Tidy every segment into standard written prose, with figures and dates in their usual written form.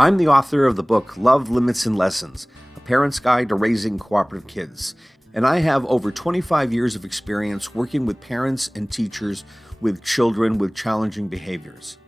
I'm the author of the book Love, Limits, and Lessons, A Parent's Guide to Raising Cooperative Kids. And I have over 25 years of experience working with parents and teachers with children with challenging behaviors.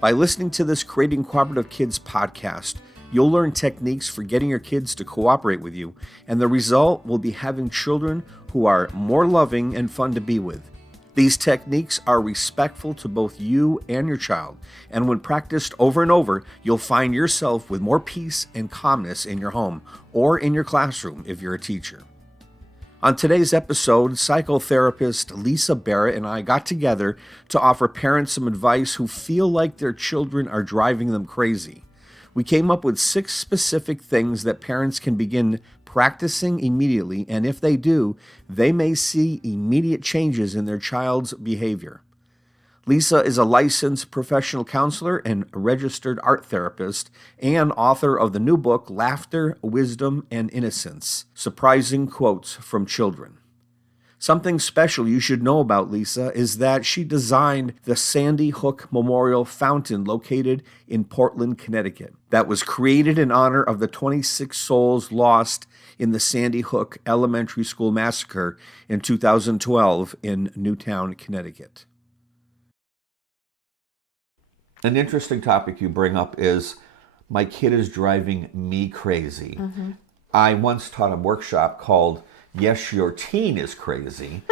By listening to this Creating Cooperative Kids podcast, you'll learn techniques for getting your kids to cooperate with you, and the result will be having children who are more loving and fun to be with. These techniques are respectful to both you and your child, and when practiced over and over, you'll find yourself with more peace and calmness in your home or in your classroom if you're a teacher. On today's episode, psychotherapist Lisa Barrett and I got together to offer parents some advice who feel like their children are driving them crazy. We came up with 6 specific things that parents can begin practicing immediately, and if they do, they may see immediate changes in their child's behavior. Lisa is a licensed professional counselor and registered art therapist and author of the new book, Laughter, Wisdom, and Innocence: Surprising Quotes from Children. Something special you should know about Lisa is that she designed the Sandy Hook Memorial Fountain located in Portland, Connecticut, that was created in honor of the 26 souls lost in the Sandy Hook Elementary School massacre in 2012 in Newtown, Connecticut. An interesting topic you bring up is, my kid is driving me crazy. Mm-hmm. I once taught a workshop called Yes, Your Teen is Crazy,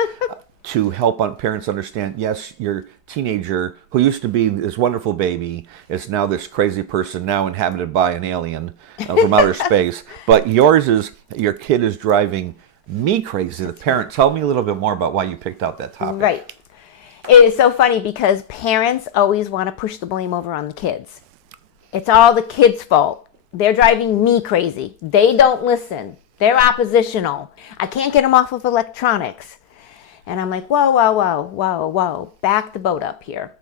to help parents understand, yes, your teenager, who used to be this wonderful baby, is now this crazy person now inhabited by an alien from outer space. But yours is, your kid is driving me crazy, the parent. Tell me a little bit more about why you picked out that topic. Right. It is so funny because parents always want to push the blame over on the kids. It's all the kids' fault. They're driving me crazy. They don't listen. They're oppositional. I can't get them off of electronics. And I'm like, whoa. Back the boat up here.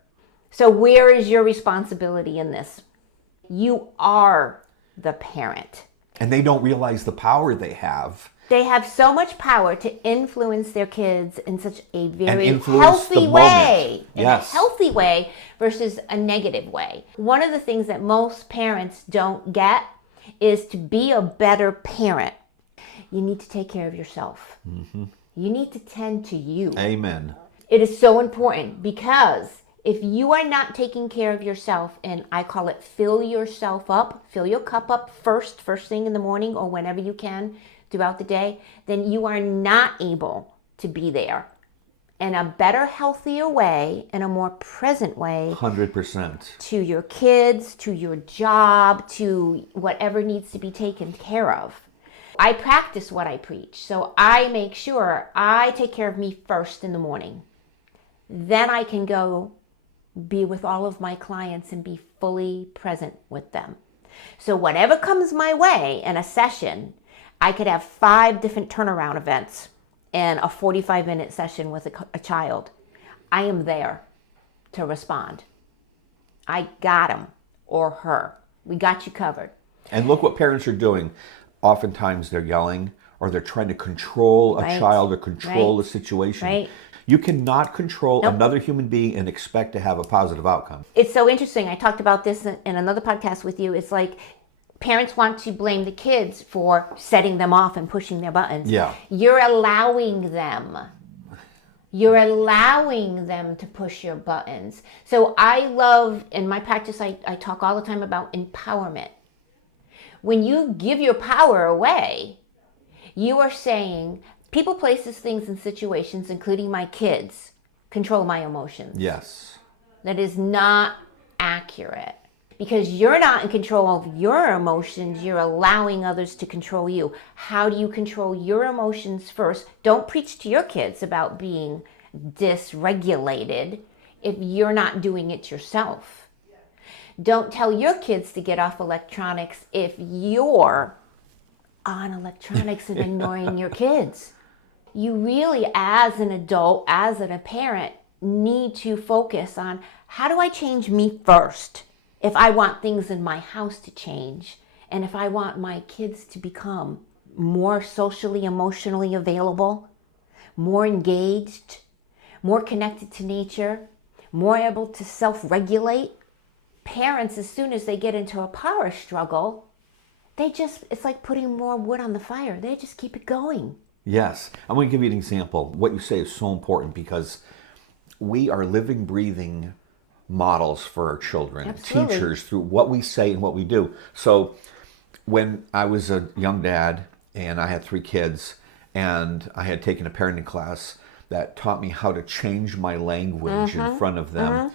So where is your responsibility in this? You are the parent. And they don't realize the power they have. They have so much power to influence their kids in such a very healthy way. Yes. In a healthy way versus a negative way. One of the things that most parents don't get is to be a better parent. You need to take care of yourself. Mm-hmm. You need to tend to you. Amen. It is so important because if you are not taking care of yourself, and I call it fill yourself up, fill your cup up first thing in the morning or whenever you can throughout the day, then you are not able to be there in a better, healthier way, in a more present way. 100%. To your kids, to your job, to whatever needs to be taken care of. I practice what I preach, so I make sure I take care of me first in the morning. Then I can go be with all of my clients and be fully present with them. So whatever comes my way in a session, I could have 5 different turnaround events in a 45-minute session with a child. I am there to respond. I got him or her. We got you covered. And look what parents are doing. Oftentimes they're yelling or they're trying to control a child or control a situation. Right. You cannot control another human being and expect to have a positive outcome. It's so interesting. I talked about this in another podcast with you. It's like parents want to blame the kids for setting them off and pushing their buttons. Yeah. You're allowing them. You're allowing them to push your buttons. So I love, in my practice, I talk all the time about empowerment. When you give your power away, you are saying, people, places, things, and situations, including my kids, control my emotions. Yes. That is not accurate. Because you're not in control of your emotions, you're allowing others to control you. How do you control your emotions first? Don't preach to your kids about being dysregulated if you're not doing it yourself. Don't tell your kids to get off electronics if you're on electronics and ignoring your kids. You really, as an adult, as a parent, need to focus on, how do I change me first if I want things in my house to change, and if I want my kids to become more socially, emotionally available, more engaged, more connected to nature, more able to self-regulate. parents, as soon as they get into a power struggle, it's like putting more wood on the fire. They just keep it going. Yes. I'm going to give you an example. What you say is so important because we are living, breathing models for our children, Absolutely. teachers, through what we say and what we do. So when I was a young dad and I had 3 kids and I had taken a parenting class that taught me how to change my language in front of them.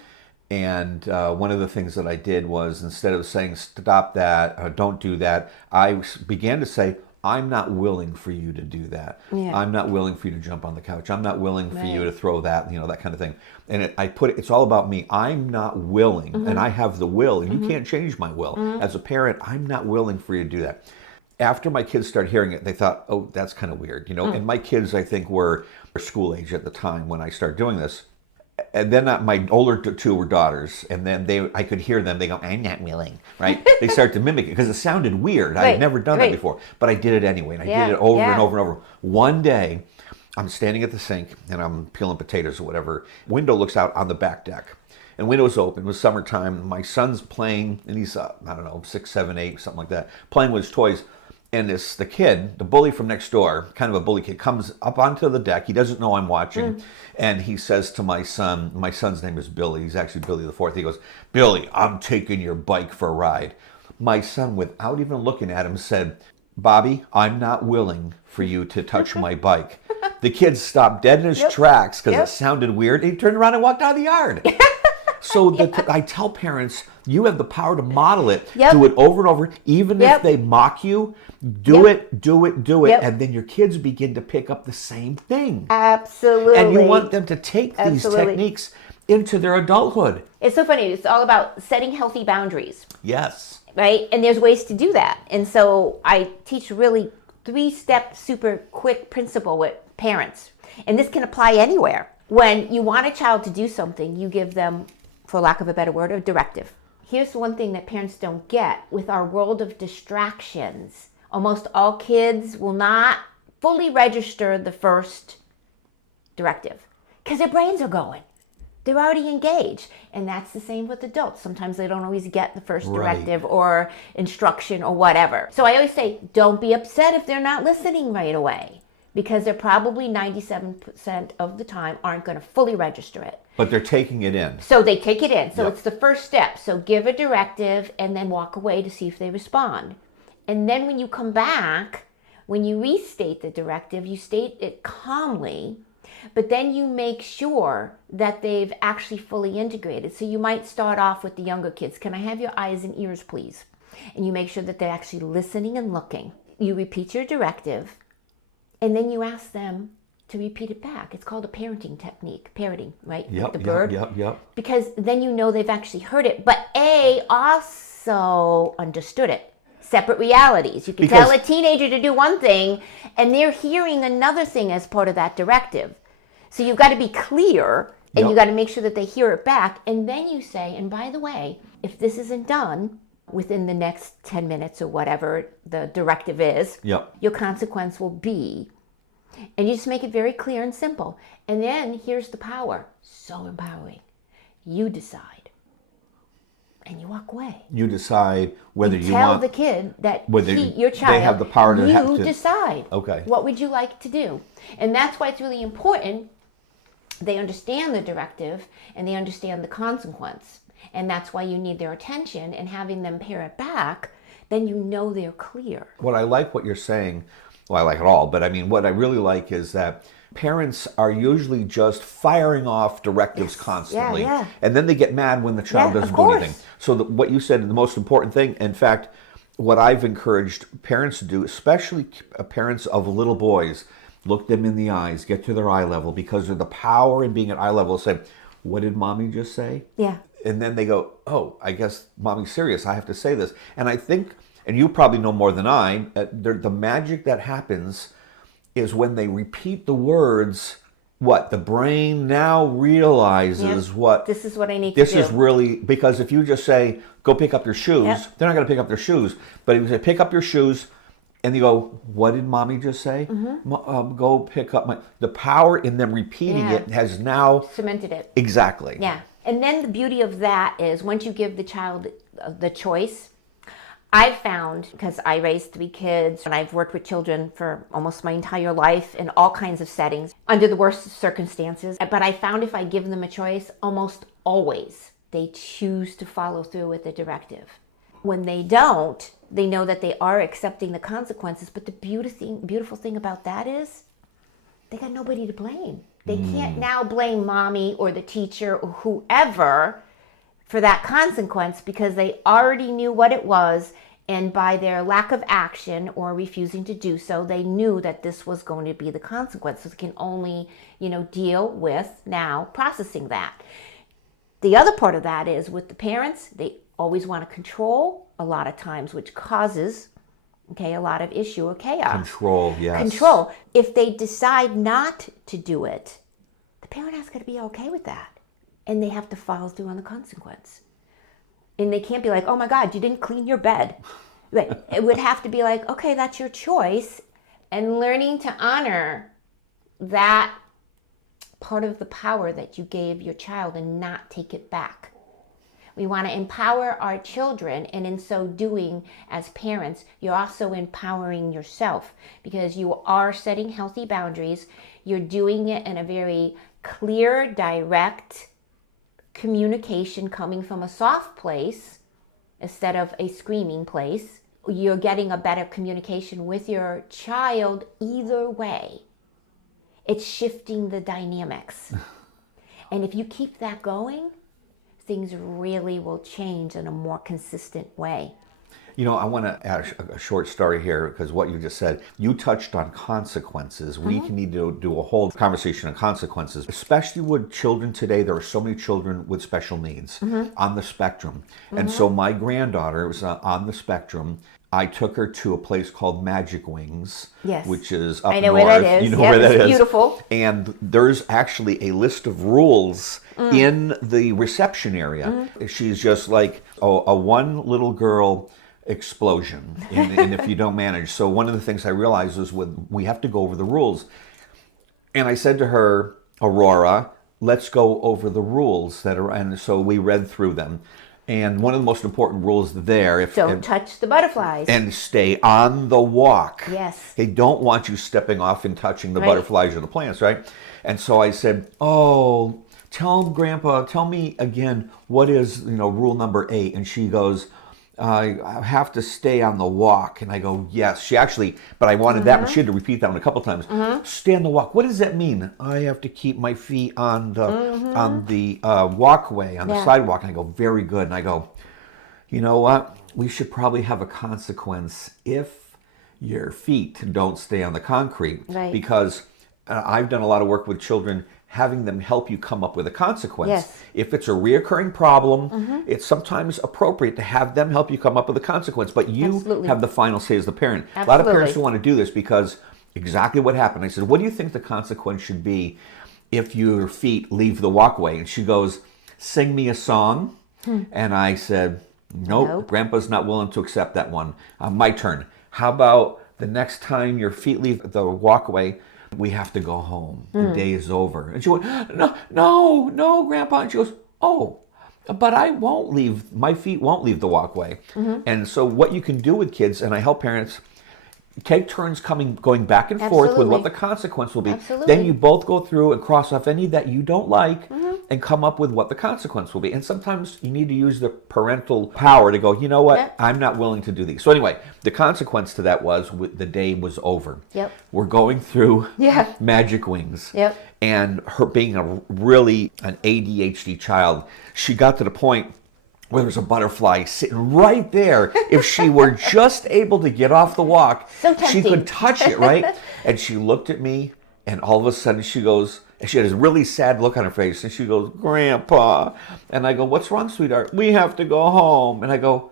And one of the things that I did was, instead of saying, stop that, don't do that, I began to say, I'm not willing for you to do that. Yeah. I'm not willing for you to jump on the couch. I'm not willing for you to throw that, that kind of thing. And it's all about me. I'm not willing, and I have the will, and you can't change my will. As a parent, I'm not willing for you to do that. After my kids started hearing it, they thought, oh, that's kind of weird, And my kids, I think, were school age at the time when I started doing this. And then my older 2 were daughters, and then I could hear them. They go, I'm not willing, right? They start to mimic it because it sounded weird. I had never done that before, but I did it anyway, and I did it over and over and over. One day, I'm standing at the sink, and I'm peeling potatoes or whatever. Window looks out on the back deck, and window's open. It was summertime. My son's playing, and he's, 6, 7, 8, something like that, playing with his toys. And the kid, the bully from next door, kind of a bully kid, comes up onto the deck. He doesn't know I'm watching. And he says to my son's name is Billy. He's actually Billy the Fourth. He goes, Billy, I'm taking your bike for a ride. My son, without even looking at him, said, Bobby, I'm not willing for you to touch my bike. The kid stopped dead in his tracks because it sounded weird. He turned around and walked out of the yard. So I tell parents, you have the power to model it. Do it over and over. Even if they mock you, do it. And then your kids begin to pick up the same thing. Absolutely. And you want them to take these techniques into their adulthood. It's so funny. It's all about setting healthy boundaries. Yes. Right? And there's ways to do that. And so I teach really 3-step super quick principle with parents. And this can apply anywhere. When you want a child to do something, you give them, for lack of a better word, a directive. Here's one thing that parents don't get. With our world of distractions, almost all kids will not fully register the first directive because their brains are going. They're already engaged. And that's the same with adults. Sometimes they don't always get the first directive or instruction or whatever. So I always say, don't be upset if they're not listening right away, because they're probably 97% of the time aren't going to fully register it. But they're taking it in. So they take it in. So it's the first step. So give a directive and then walk away to see if they respond. And then when you come back, when you restate the directive, you state it calmly, but then you make sure that they've actually fully integrated. So you might start off with the younger kids. Can I have your eyes and ears, please? And you make sure that they're actually listening and looking. You repeat your directive, and then you ask them to repeat it back. It's called a parenting technique, parroting, right? Yep, the bird. Yep. Because then you know they've actually heard it, but also understood it. Separate realities. You can tell a teenager to do one thing, and they're hearing another thing as part of that directive. So you've got to be clear, and you got to make sure that they hear it back. And then you say, and by the way, if this isn't done within the next 10 minutes or whatever the directive is, your consequence will be. And you just make it very clear and simple. And then here's the power. So empowering. You decide. And you walk away. You decide whether you tell want... the kid that your child... They have the power to... You decide. Okay. What would you like to do? And that's why it's really important they understand the directive and they understand the consequence. And that's why you need their attention, and having them pair it back, then you know they're clear. What I like what you're saying, well, I like it all, but I mean, what I really like is that parents are usually just firing off directives constantly. And then they get mad when the child doesn't do anything. So what you said is the most important thing. In fact, what I've encouraged parents to do, especially parents of little boys, look them in the eyes, get to their eye level, because of the power in being at eye level. Say, what did mommy just say? Yeah. And then they go, oh, I guess mommy's serious. I have to say this. And I think, and you probably know more than I, the magic that happens is when they repeat the words, what the brain now realizes what... This is what I need to do. This is really, because if you just say, go pick up your shoes, they're not going to pick up their shoes. But if you say, pick up your shoes, And they go, what did mommy just say? Go pick up the power in them repeating it has now cemented it. Exactly. Yeah. And then the beauty of that is once you give the child the choice, I've found, because I raised 3 kids and I've worked with children for almost my entire life in all kinds of settings under the worst circumstances. But I found if I give them a choice, almost always they choose to follow through with the directive. When they don't, they know that they are accepting the consequences. But the beautiful thing about that is they got nobody to blame. They can't now blame mommy or the teacher or whoever for that consequence because they already knew what it was. And by their lack of action or refusing to do so, they knew that this was going to be the consequence. So they can only, deal with now processing that. The other part of that is with the parents, they always want to control a lot of times, which causes, a lot of issue or chaos. Control, yes. Control. If they decide not to do it, the parent has got to be okay with that. And they have to follow through on the consequence. And they can't be like, oh my God, you didn't clean your bed. But it would have to be like, okay, that's your choice. And learning to honor that part of the power that you gave your child and not take it back. We want to empower our children, and in so doing, as parents, you're also empowering yourself because you are setting healthy boundaries. You're doing it in a very clear, direct communication coming from a soft place instead of a screaming place. You're getting a better communication with your child either way. It's shifting the dynamics. And if you keep that going, things really will change in a more consistent way. I want to add a short story here because what you just said, you touched on consequences. We need to do a whole conversation on consequences, especially with children today. There are so many children with special needs on the spectrum. And so my granddaughter was on the spectrum. I took her to a place called Magic Wings, which is up north. I know where that is. You know where that is. Beautiful. And there's actually a list of rules in the reception area. She's just like a one little girl explosion and if you don't manage. So one of the things I realized was we have to go over the rules. And I said to her, Aurora, let's go over the rules and so we read through them. And one of the most important rules there, don't touch the butterflies. And stay on the walk. Yes. They don't want you stepping off and touching the butterflies or the plants, right? And so I said, Grandpa, tell me again, what is, rule number 8? And she goes, I have to stay on the walk. And I go, yes. She actually, but I wanted that one. She had to repeat that one a couple times. Stay on the walk. What does that mean? I have to keep my feet on the walkway, on the sidewalk. And I go, very good. And I go, you know what? We should probably have a consequence if your feet don't stay on the concrete. Right. Because I've done a lot of work with children, having them help you come up with a consequence. Yes. If it's a reoccurring problem, it's sometimes appropriate to have them help you come up with a consequence, but you have the final say as the parent. Absolutely. A lot of parents don't want to do this because exactly what happened. I said, what do you think the consequence should be if your feet leave the walkway? And she goes, sing me a song. And I said, nope, Grandpa's not willing to accept that one. My turn. How about the next time your feet leave the walkway, we have to go home. The day is over. And she went, no, Grandpa. And she goes, oh, but my feet won't leave the walkway. And so what you can do with kids, and I help parents, take turns going back and forth with what the consequence will be. Then you both go through and cross off any that you don't like and come up with what the consequence will be. And sometimes you need to use the parental power to go, you know what, I'm not willing to do these. So anyway, the consequence to that was the day was over. We're going through Magic Wings. And her being an ADHD child, she got to the point where there's a butterfly sitting right there. If she were just able to get off the walk, she could touch it, right? And she looked at me, and all of a sudden she goes, she had this really sad look on her face, and she goes, Grandpa. And I go, what's wrong, sweetheart? We have to go home. And I go,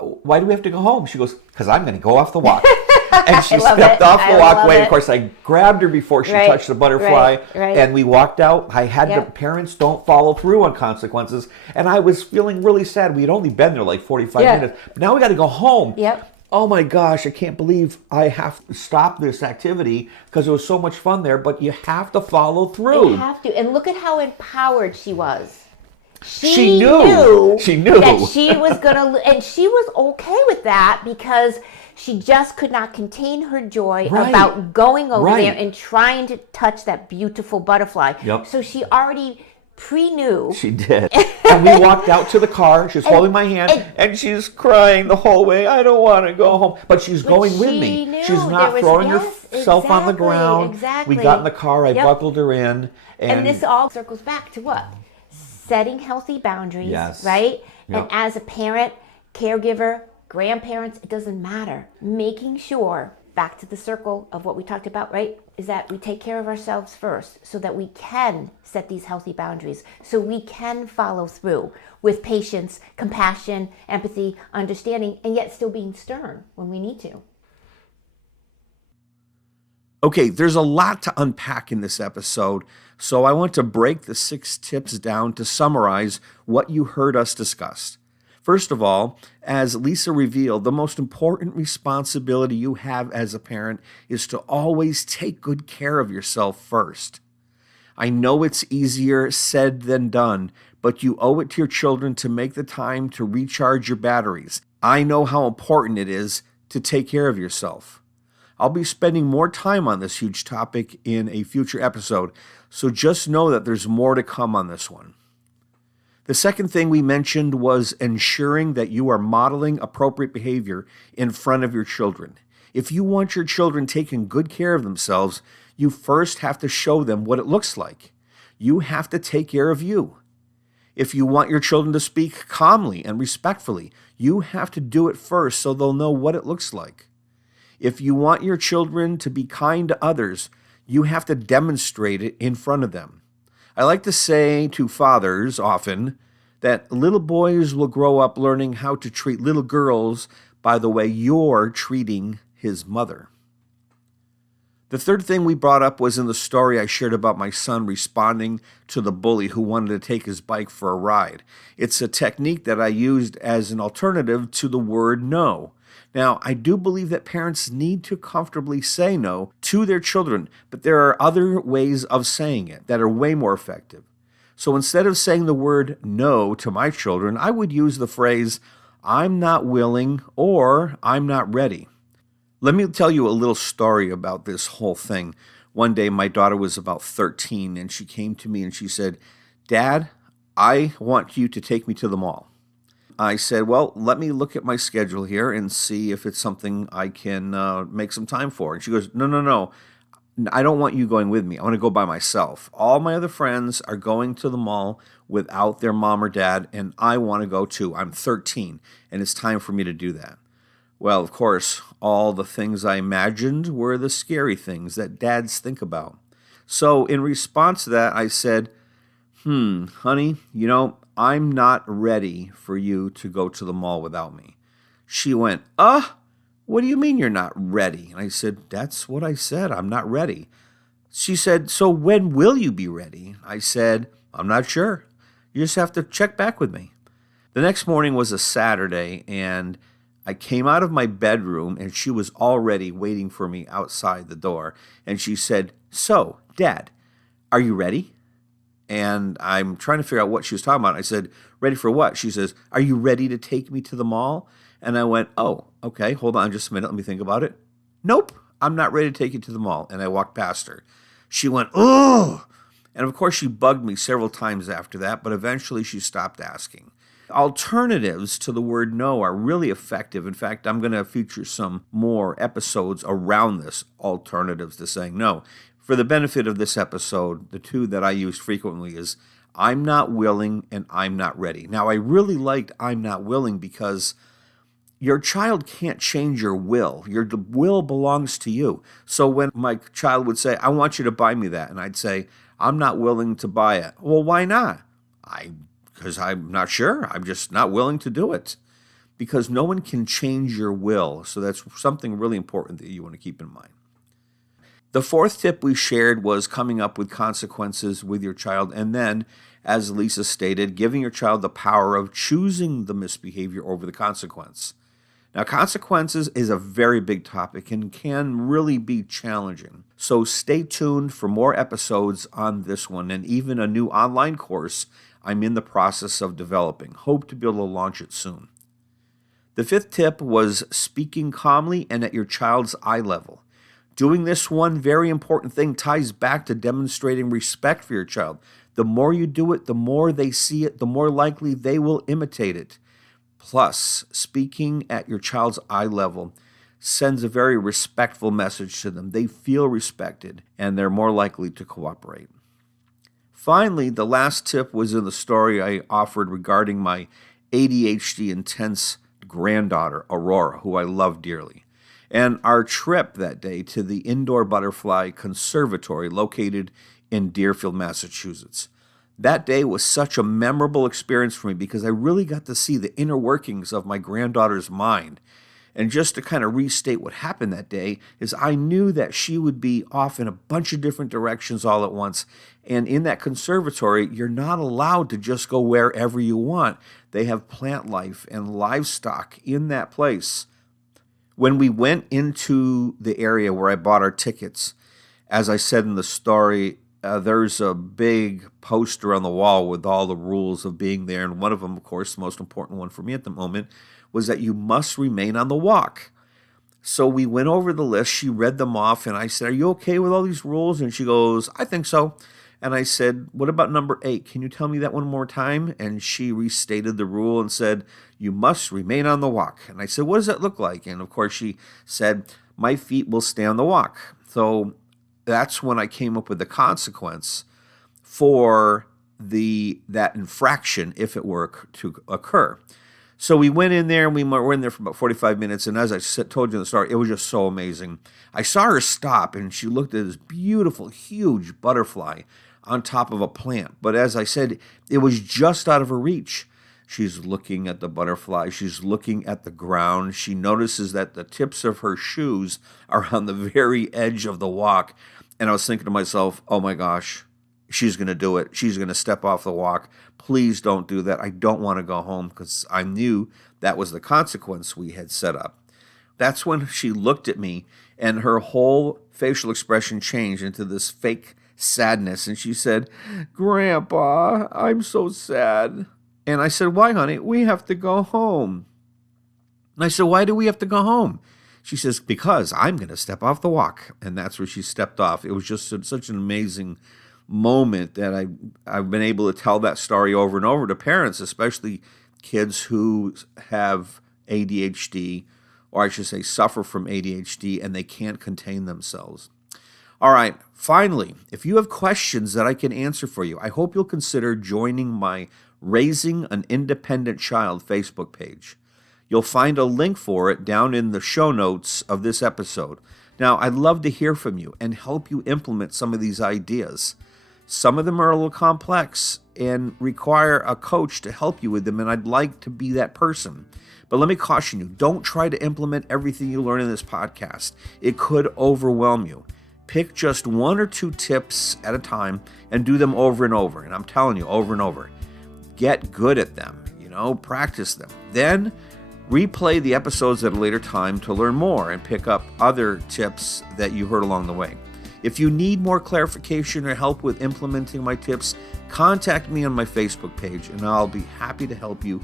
why do we have to go home? She goes, because I'm going to go off the walk. And she stepped off the walkway. Of course, I grabbed her before she touched the butterfly. And we walked out. I had the parents don't follow through on consequences. And I was feeling really sad. We had only been there like 45 minutes. Now we got to go home. oh my gosh, I can't believe I have to stop this activity because it was so much fun there, but you have to follow through. You have to. And look at how empowered she was. She knew that she was going to, and she was okay with that because she just could not contain her joy about going over there and trying to touch that beautiful butterfly. Yep. So she already pre-knew. She did. And we walked out to the car. She was holding my hand, and she's crying the whole way. I don't want to go home. But she's going with me. She's not throwing herself on the ground. Exactly. We got in the car. I buckled her in. And this all circles back to what? Setting healthy boundaries, right? Yep. And as a parent, caregiver, grandparents, it doesn't matter. Making sure, back to the circle of what we talked about, right? Is that we take care of ourselves first so that we can set these healthy boundaries, so we can follow through with patience, compassion, empathy, understanding, and yet still being stern when we need to. Okay, there's a lot to unpack in this episode, so I want to break the 6 tips down to summarize what you heard us discuss. First of all, as Lisa revealed, the most important responsibility you have as a parent is to always take good care of yourself first. I know it's easier said than done, but you owe it to your children to make the time to recharge your batteries. I know how important it is to take care of yourself. I'll be spending more time on this huge topic in a future episode, so just know that there's more to come on this one. The second thing we mentioned was ensuring that you are modeling appropriate behavior in front of your children. If you want your children taking good care of themselves, you first have to show them what it looks like. You have to take care of you. If you want your children to speak calmly and respectfully, you have to do it first so they'll know what it looks like. If you want your children to be kind to others, you have to demonstrate it in front of them. I like to say to fathers often that little boys will grow up learning how to treat little girls by the way you're treating his mother. The third thing we brought up was in the story I shared about my son responding to the bully who wanted to take his bike for a ride. It's a technique that I used as an alternative to the word no. Now, I do believe that parents need to comfortably say no to their children, but there are other ways of saying it that are way more effective. So instead of saying the word no to my children, I would use the phrase, I'm not willing or I'm not ready. Let me tell you a little story about this whole thing. One day, my daughter was about 13, and she came to me and she said, Dad, I want you to take me to the mall. I said, well, let me look at my schedule here and see if it's something I can make some time for. And she goes, no, I don't want you going with me. I want to go by myself. All my other friends are going to the mall without their mom or dad, and I want to go too. I'm 13, and it's time for me to do that. Well, of course, all the things I imagined were the scary things that dads think about. So in response to that, I said, honey, I'm not ready for you to go to the mall without me. She went, what do you mean you're not ready? And I said, that's what I said. I'm not ready. She said, so when will you be ready? I said, I'm not sure. You just have to check back with me. The next morning was a Saturday, and I came out of my bedroom, and she was already waiting for me outside the door. And she said, so, Dad, are you ready? And I'm trying to figure out what she was talking about. I said, ready for what? She says, are you ready to take me to the mall? And I went, oh, okay, hold on just a minute. Let me think about it. Nope, I'm not ready to take you to the mall. And I walked past her. She went, oh. And of course, she bugged me several times after that, but eventually she stopped asking. Alternatives to the word no are really effective. In fact, I'm going to feature some more episodes around this, alternatives to saying no. For the benefit of this episode, the two that I use frequently is I'm not willing and I'm not ready. Now, I really liked I'm not willing because your child can't change your will. Your will belongs to you. So when my child would say, I want you to buy me that, and I'd say, I'm not willing to buy it. Well, why not? Because I'm not sure. I'm just not willing to do it. Because no one can change your will. So that's something really important that you want to keep in mind. The fourth tip we shared was coming up with consequences with your child, and then, as Lisa stated, giving your child the power of choosing the misbehavior over the consequence. Now, consequences is a very big topic and can really be challenging. So stay tuned for more episodes on this one and even a new online course I'm in the process of developing. Hope to be able to launch it soon. The fifth tip was speaking calmly and at your child's eye level. Doing this one very important thing ties back to demonstrating respect for your child. The more you do it, the more they see it, the more likely they will imitate it. Plus, speaking at your child's eye level sends a very respectful message to them. They feel respected, and they're more likely to cooperate. Finally, the last tip was in the story I offered regarding my ADHD intense granddaughter, Aurora, who I love dearly, and our trip that day to the Indoor Butterfly Conservatory located in Deerfield, Massachusetts. That day was such a memorable experience for me because I really got to see the inner workings of my granddaughter's mind. And just to kind of restate what happened that day is I knew that she would be off in a bunch of different directions all at once. And in that conservatory, you're not allowed to just go wherever you want. They have plant life and livestock in that place. When we went into the area where I bought our tickets, as I said in the story, there's a big poster on the wall with all the rules of being there. And one of them, of course, the most important one for me at the moment, was that you must remain on the walk. So we went over the list. She read them off, and I said, "Are you okay with all these rules?" And she goes, "I think so." And I said, "What about number 8? Can you tell me that one more time?" And she restated the rule and said, "You must remain on the walk." And I said, "What does that look like?" And of course she said, "My feet will stay on the walk." So that's when I came up with the consequence for that infraction if it were to occur. So we went in there, and we were in there for about 45 minutes, and as I told you in the story, it was just so amazing. I saw her stop, and she looked at this beautiful, huge butterfly on top of a plant. But as I said, it was just out of her reach. She's looking at the butterfly. She's looking at the ground. She notices that the tips of her shoes are on the very edge of the walk. And I was thinking to myself, oh my gosh, she's going to do it. She's going to step off the walk. Please don't do that. I don't want to go home, because I knew that was the consequence we had set up. That's when she looked at me, and her whole facial expression changed into this fake sadness. And she said, "Grandpa, I'm so sad." And I said, "Why, honey? We have to go home." And I said, "Why do we have to go home?" She says, "Because I'm going to step off the walk." And that's where she stepped off. It was just such an amazing moment that I've been able to tell that story over and over to parents, especially kids who have ADHD, or I should say suffer from ADHD, and they can't contain themselves. All right, finally, if you have questions that I can answer for you, I hope you'll consider joining my Raising an Independent Child Facebook page. You'll find a link for it down in the show notes of this episode. Now, I'd love to hear from you and help you implement some of these ideas. Some of them are a little complex and require a coach to help you with them, and I'd like to be that person. But let me caution you, don't try to implement everything you learn in this podcast. It could overwhelm you. Pick just 1 or 2 tips at a time and do them over and over. And I'm telling you, over and over. Get good at them, practice them. Then replay the episodes at a later time to learn more and pick up other tips that you heard along the way. If you need more clarification or help with implementing my tips, contact me on my Facebook page, and I'll be happy to help you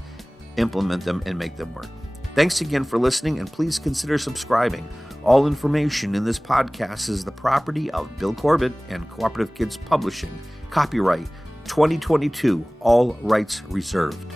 implement them and make them work. Thanks again for listening, and please consider subscribing. All information in this podcast is the property of Bill Corbett and Cooperative Kids Publishing. Copyright 2022, all rights reserved.